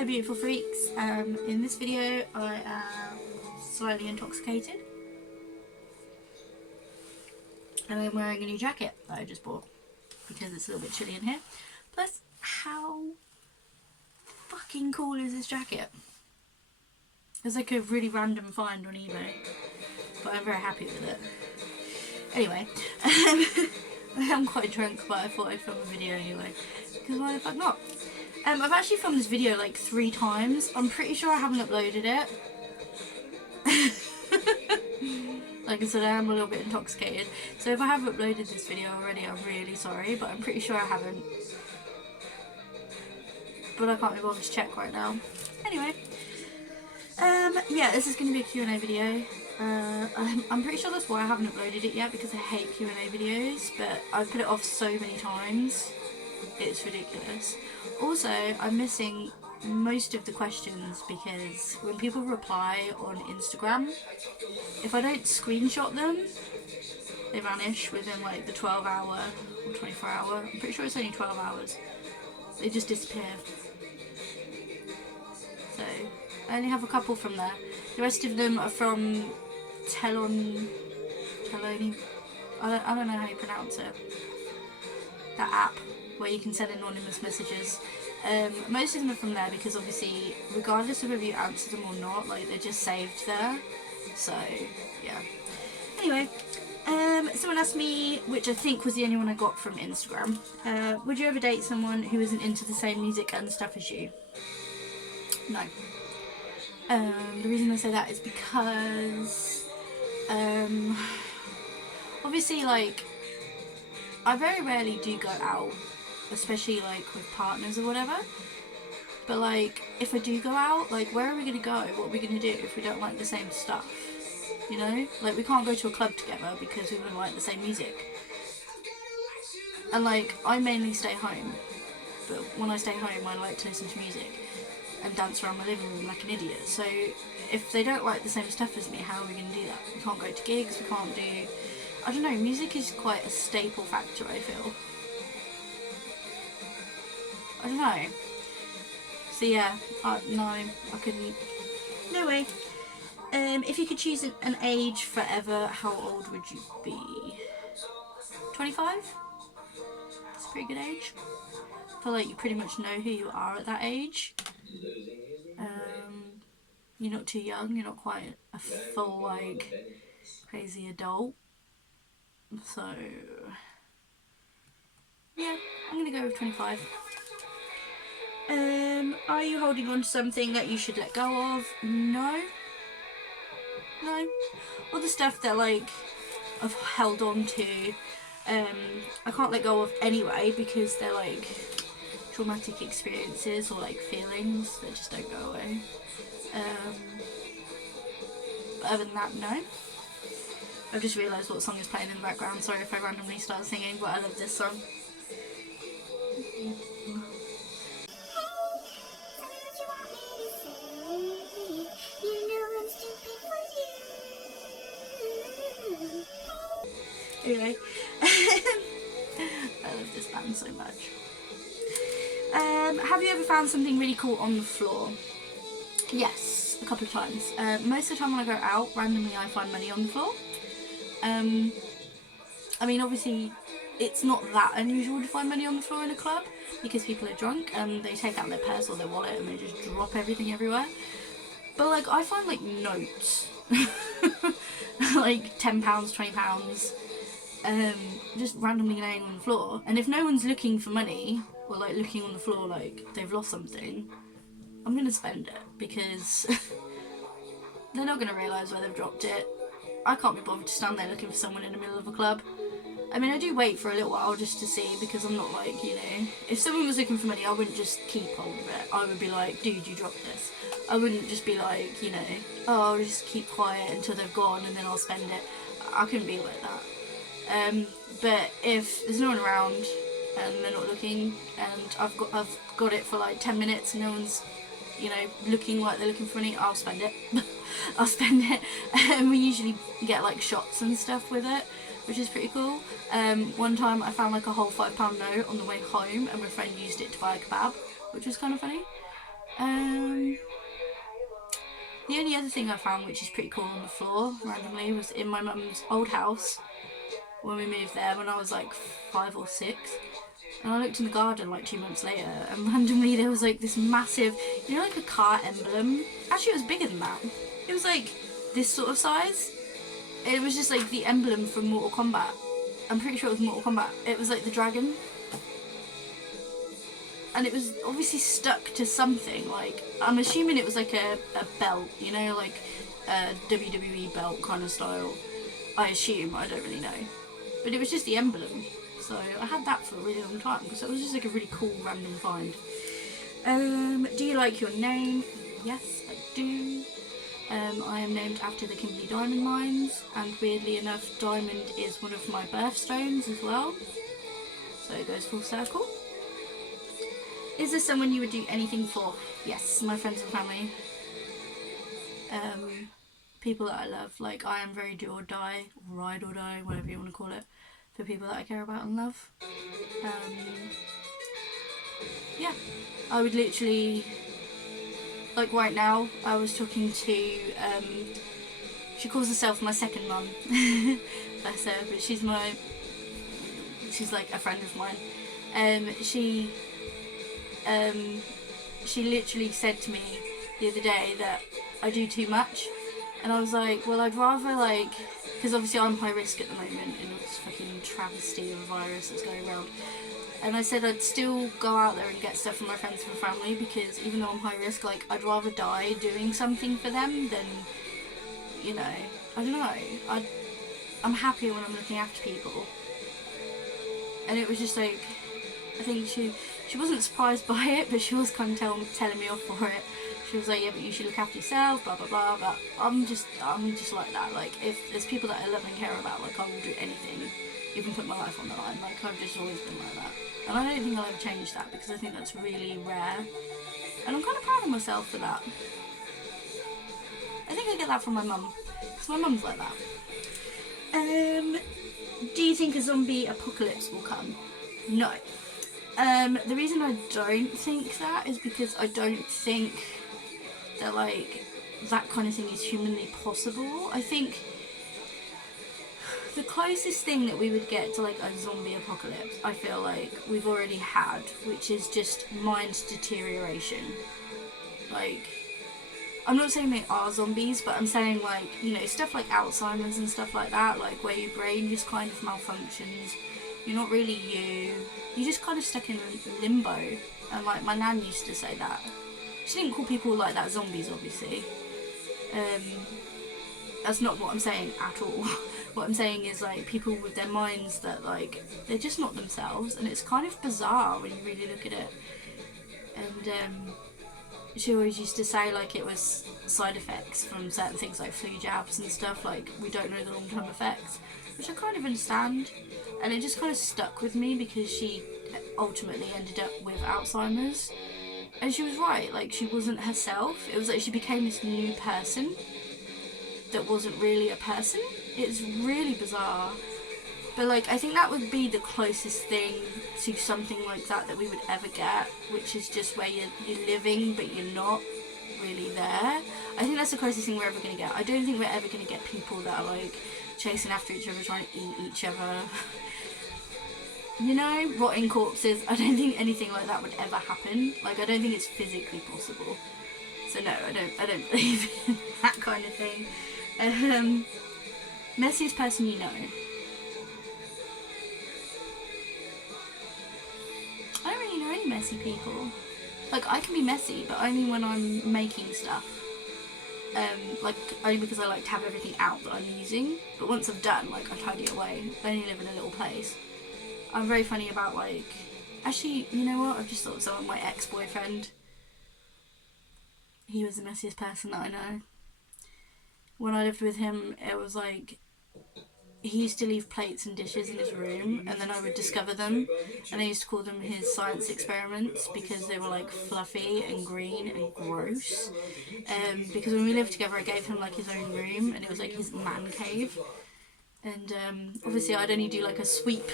Hello beautiful freaks, in this video I am slightly intoxicated and I'm wearing a new jacket that I just bought because it's a little bit chilly in here. Plus, how fucking cool is this jacket? It's like a really random find on eBay, but I'm very happy with it. Anyway, I am quite drunk, but I thought I'd film a video anyway, because why the fuck not? I've actually filmed this video like 3 times. I'm pretty sure I haven't uploaded it. Like I said, I am a little bit intoxicated, so if I have uploaded this video already, I'm really sorry, but I'm pretty sure I haven't. But I can't be bothered to check right now. Anyway, yeah, this is going to be a Q&A video. I'm pretty sure that's why I haven't uploaded it yet, because I hate Q&A videos, but I've put it off so many times. It's ridiculous. Also, I'm missing most of the questions because when people reply on Instagram, if I don't screenshot them, they vanish within like the 12-hour or 24-hour. I'm pretty sure it's only 12 hours. They just disappear. So, I only have a couple from there. The rest of them are from Teloni. I don't know how you pronounce it. That app where you can send anonymous messages. Most of them are from there because obviously, regardless of whether you answer them or not, like they're just saved there. So yeah. Anyway, someone asked me, which I think was the only one I got from Instagram, would you ever date someone who isn't into the same music and stuff as you? No. The reason I say that is because obviously, like, I very rarely do go out, especially like with partners or whatever, but like if I do go out, like where are we gonna go, what are we gonna do if we don't like the same stuff, you know? Like we can't go to a club together because we don't like the same music. And like I mainly stay home, but when I stay home I like to listen to music and dance around my living room like an idiot. So if they don't like the same stuff as me, how are we gonna do that? We can't go to gigs, we can't do, I don't know, music is quite a staple factor, I feel. I don't know. So yeah, no, I couldn't. No way. If you could choose an age forever, how old would you be? 25? That's a pretty good age. I feel like you pretty much know who you are at that age. You're not too young, you're not quite a full, like, crazy adult. So, yeah, I'm gonna go with 25. Are you holding on to something that you should let go of? No. No. All the stuff that, like, I've held on to, I can't let go of anyway because they're, like, traumatic experiences or, like, feelings that just don't go away. But other than that, no. I've just realised what song is playing in the background. Sorry if I randomly start singing, but I love this song. Anyway, I love this band so much. Have you ever found something really cool on the floor? Yes, a couple of times. Most of the time when I go out, randomly I find money on the floor. I mean, obviously, it's not that unusual to find money on the floor in a club because people are drunk and they take out their purse or their wallet and they just drop everything everywhere. But, like, I find, like, notes. Like, £10, £20. Just randomly laying on the floor, and if no one's looking for money or like looking on the floor like they've lost something, I'm gonna spend it because they're not gonna realise where they've dropped it. I can't be bothered to stand there looking for someone in the middle of a club. I mean, I do wait for a little while just to see because I'm not like, you know, if someone was looking for money I wouldn't just keep hold of it. I would be like, dude, you dropped this. I wouldn't just be like, you know, oh, I'll just keep quiet until they've gone and then I'll spend it. I couldn't be like that. But if there's no one around and they're not looking and I've got it for like 10 minutes and no one's, you know, looking like they're looking for money, I'll spend it. I'll spend it. We usually get like shots and stuff with it, which is pretty cool. One time I found like a whole £5 note on the way home and my friend used it to buy a kebab, which was kind of funny. Um, the only other thing I found, which is pretty cool on the floor randomly, was in my mum's old house when we moved there when I was like 5 or 6. And I looked in the garden like 2 months later, and randomly there was like this massive, you know, like a car emblem. Actually, it was bigger than that. It was like this sort of size. It was just like the emblem from Mortal Kombat. I'm pretty sure it was Mortal Kombat. It was like the dragon. And it was obviously stuck to something. Like, I'm assuming it was like a belt, you know, like a WWE belt kind of style. I assume, I don't really know. But it was just the emblem. So I had that for a really long time because it was just like a really cool random find. Do you like your name? Yes, I do. I am named after the Kimberley diamond mines, and weirdly enough, diamond is one of my birthstones as well. So it goes full circle. Is there someone you would do anything for? Yes, my friends and family. People that I love. Like, I am very do or die, or ride or die, whatever you want to call it, for people that I care about and love. Yeah, I would literally, like right now, I was talking to, she calls herself my second mum, bless her, but she's like a friend of mine. She literally said to me the other day that I do too much, and I was like, well, I'd rather, like, because obviously I'm high risk at the moment in this fucking travesty of a virus that's going around, and I said I'd still go out there and get stuff from my friends and family, because even though I'm high risk, like, I'd rather die doing something for them than, you know, I don't know, I'm happier when I'm looking after people. And it was just like, I think she wasn't surprised by it, but she was kind of telling me off for it. She was like, yeah, but you should look after yourself, blah blah blah. But I'm just like that. Like, if there's people that I love and care about, like, I will do anything, even put my life on the line. Like, I've just always been like that, and I don't think I'll ever change that, because I think that's really rare, and I'm kind of proud of myself for that. I think I get that from my mum, because my mum's like that. Do you think a zombie apocalypse will come? No. The reason I don't think that is because I don't think that, like, that kind of thing is humanly possible. I think the closest thing that we would get to, like, a zombie apocalypse, I feel like we've already had, which is just mind deterioration. Like, I'm not saying they are zombies, but I'm saying, like, you know, stuff like Alzheimer's and stuff like that, like, where your brain just kind of malfunctions. You're not really you. You're just kind of stuck in limbo. And, like, my nan used to say that. She didn't call people like that zombies, obviously. That's not what I'm saying at all. What I'm saying is, like, people with their minds that, like, they're just not themselves. And it's kind of bizarre when you really look at it. And, she always used to say, like, it was side effects from certain things like flu jabs and stuff. Like, we don't know the long-term effects. Which I kind of understand. And it just kind of stuck with me because she ultimately ended up with Alzheimer's. And she was right, like, she wasn't herself. It was like she became this new person that wasn't really a person. It's really bizarre. But, like, I think that would be the closest thing to something like that we would ever get, which is just where you're living but you're not really there. I think that's the closest thing we're ever going to get. I don't think we're ever going to get people that are, like, chasing after each other, trying to eat each other. You know, rotting corpses. I don't think anything like that would ever happen. Like, I don't think it's physically possible. So no, I don't believe in that kind of thing. Messiest person you know. I don't really know any messy people. Like, I can be messy, but only when I'm making stuff. Like, only because I like to have everything out that I'm using. But once I've done, like, I tidy it away. I only live in a little place. I'm very funny about, like... Actually, you know what? I've just thought of someone, my ex-boyfriend. He was the messiest person that I know. When I lived with him, it was like... He used to leave plates and dishes in his room, and then I would discover them, and I used to call them his science experiments because they were, like, fluffy and green and gross. Because when we lived together, I gave him, like, his own room, and it was like his man cave. And obviously I'd only do like a sweep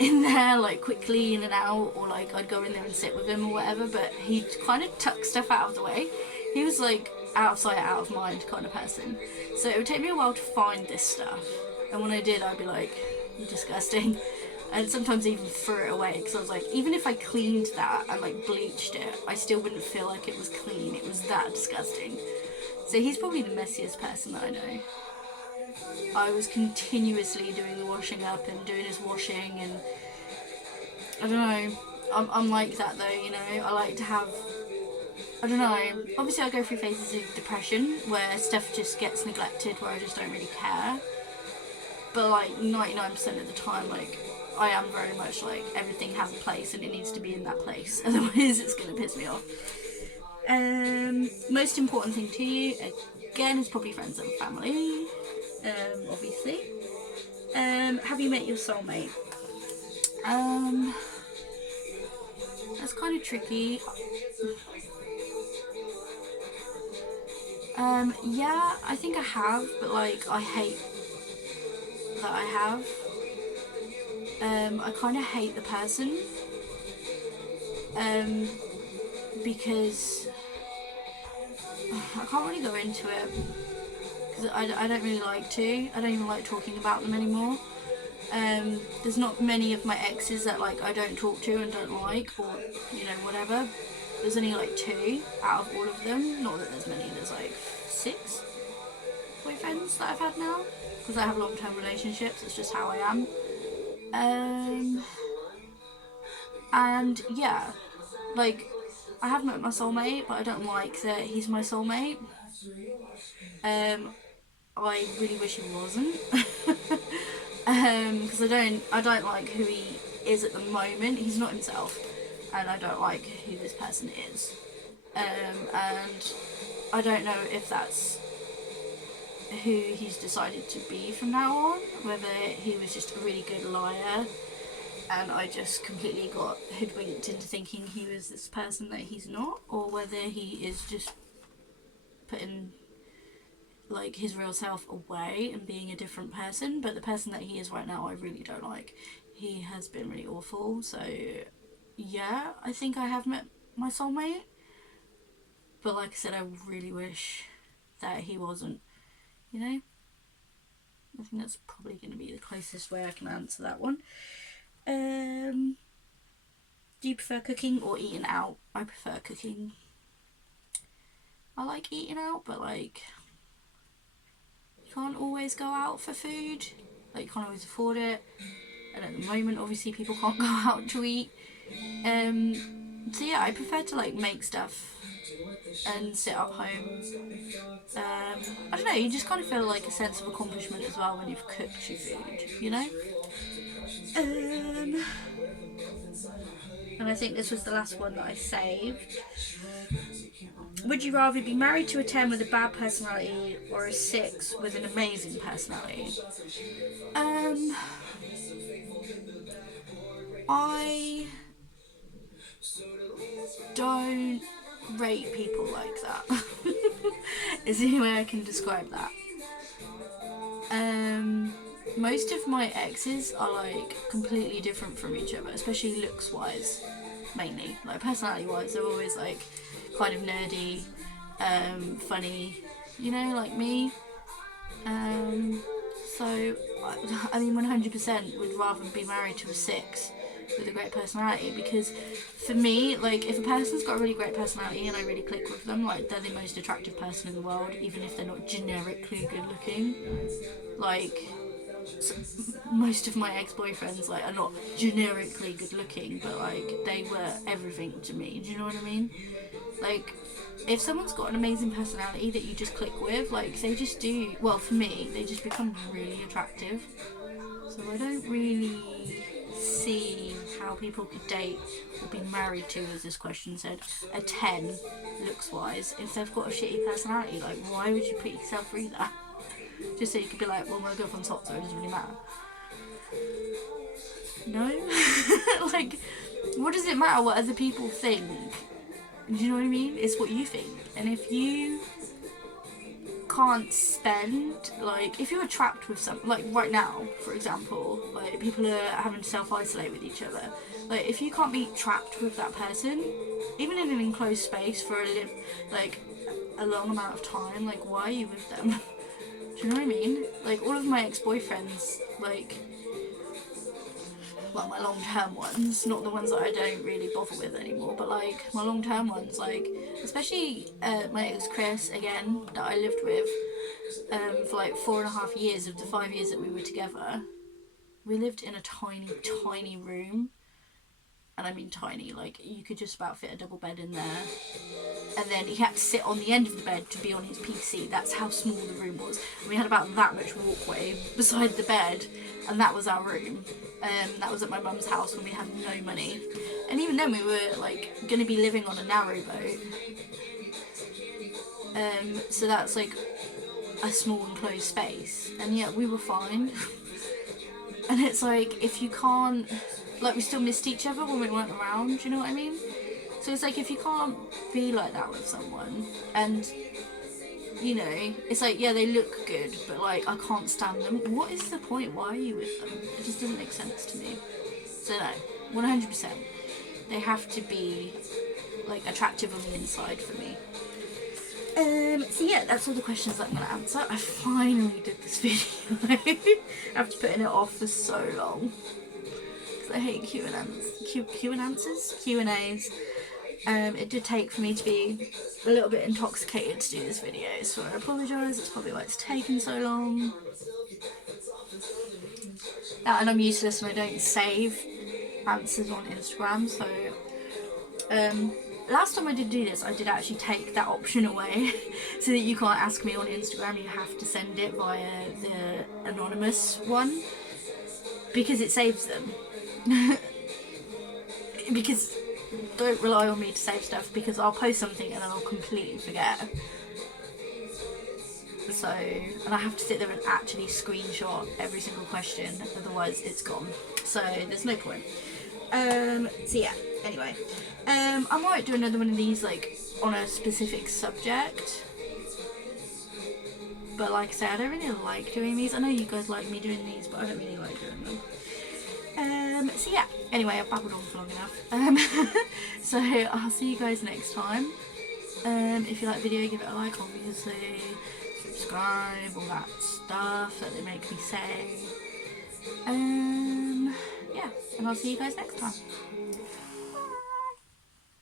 in there, like quickly in and out, or like I'd go in there and sit with him or whatever, but he'd kind of tuck stuff out of the way. He was like out of sight, out of mind kind of person. So it would take me a while to find this stuff. And when I did, I'd be like, you're disgusting. And sometimes I even threw it away because I was like, even if I cleaned that and like bleached it, I still wouldn't feel like it was clean. It was that disgusting. So he's probably the messiest person that I know. I was continuously doing the washing up and doing his washing, and I don't know, I'm like that though, you know. I like to have, I don't know, obviously I go through phases of depression where stuff just gets neglected, where I just don't really care, but like 99% of the time, like, I am very much like, everything has a place and it needs to be in that place, otherwise it's going to piss me off. Most important thing to you, again, is probably friends and family, obviously. Have you met your soulmate? That's kind of tricky. Yeah, I think I have, but like, I hate that I have. I kind of hate the person, because I can't really go into it, because I don't really like to. I don't even like talking about them anymore. There's not many of my exes that like I don't talk to and don't like, or you know, whatever. There's only like 2 out of all of them. Not that there's many, there's like 6 boyfriends that I've had now, because I have long-term relationships. It's just how I am. And yeah, like, I have met my soulmate, but I don't like that he's my soulmate. I really wish he wasn't. Because I don't like who he is at the moment. He's not himself, and I don't like who this person is. And I don't know if that's who he's decided to be from now on, whether he was just a really good liar and I just completely got hoodwinked into thinking he was this person that he's not, or whether he is just putting like his real self away and being a different person. But the person that he is right now I really don't like. He has been really awful. So yeah, I think I have met my soulmate, but like I said, I really wish that he wasn't, you know. I think that's probably going to be the closest way I can answer that one. Do you prefer cooking or eating out? I prefer cooking. I like eating out, but like, you can't always go out for food. Like, you can't always afford it. And at the moment, obviously, people can't go out to eat. So yeah, I prefer to like make stuff and sit at home. I don't know, you just kind of feel like a sense of accomplishment as well when you've cooked your food, you know? And I think this was the last one that I saved. Would you rather be married to a 10 with a bad personality or a 6 with an amazing personality? I don't rate people like that. Is the only way I can describe that. Most of my exes are like completely different from each other, especially looks wise, mainly. Like personality wise, they're always like kind of nerdy, funny, you know, like me. So I mean 100% would rather be married to a 6 with a great personality, because for me, like, if a person's got a really great personality and I really click with them, like, they're the most attractive person in the world, even if they're not generically good looking. Like, most of my ex-boyfriends, like, are not generically good looking, but like, they were everything to me. Do you know what I mean? Like, if someone's got an amazing personality that you just click with, like, they just do, well, for me, they just become really attractive. So I don't really see how people could date or be married to, as this question said, a 10 looks wise if they've got a shitty personality. Like, why would you put yourself through that? Just so you could be like, well, my girlfriend's hot, so it doesn't really matter. No? Like, what does it matter what other people think? Do you know what I mean? It's what you think. And if you can't spend, like, if you're trapped with some, like right now, for example, like people are having to self-isolate with each other. Like, if you can't be trapped with that person, even in an enclosed space for a long amount of time, like, why are you with them? Do you know what I mean? Like, all of my ex-boyfriends, like, well, my long-term ones, not the ones that I don't really bother with anymore, but like my long-term ones, like especially my ex Chris, again, that I lived with for like 4.5 years of the 5 years that we were together. We lived in a tiny room, and I mean tiny, like you could just about fit a double bed in there. And then he had to sit on the end of the bed to be on his PC. That's how small the room was. And we had about that much walkway beside the bed, and that was our room. That was at my mum's house when we had no money. And even then we were like going to be living on a narrow boat. So that's like a small enclosed space. And yet we were fine. And it's like, if you can't, like, we still missed each other when we weren't around, do you know what I mean? So it's like, if you can't be like that with someone, and, you know, it's like, yeah, they look good, but like, I can't stand them. What is the point? Why are you with them? It just doesn't make sense to me. So no, 100%. They have to be, like, attractive on the inside for me. So yeah, that's all the questions that I'm going to answer. I finally did this video. After putting it off for so long. Because I hate Q&As. It did take for me to be a little bit intoxicated to do this video, so I apologise, that's probably why it's taken so long. And I'm useless and I don't save answers on Instagram, so last time I did do this, I did actually take that option away so that you can't ask me on Instagram, you have to send it via the anonymous one, because it saves them. Because don't rely on me to save stuff, because I'll post something and then I'll completely forget. So, and I have to sit there and actually screenshot every single question, otherwise it's gone. So there's no point. So yeah, anyway. I might do another one of these, like, on a specific subject. But like I say, I don't really like doing these. I know you guys like me doing these, but I don't really like doing them. So yeah, anyway, I've babbled on for long enough. So I'll see you guys next time. If you like the video, give it a like, obviously. Subscribe, all that stuff that they make me say. Yeah, and I'll see you guys next time.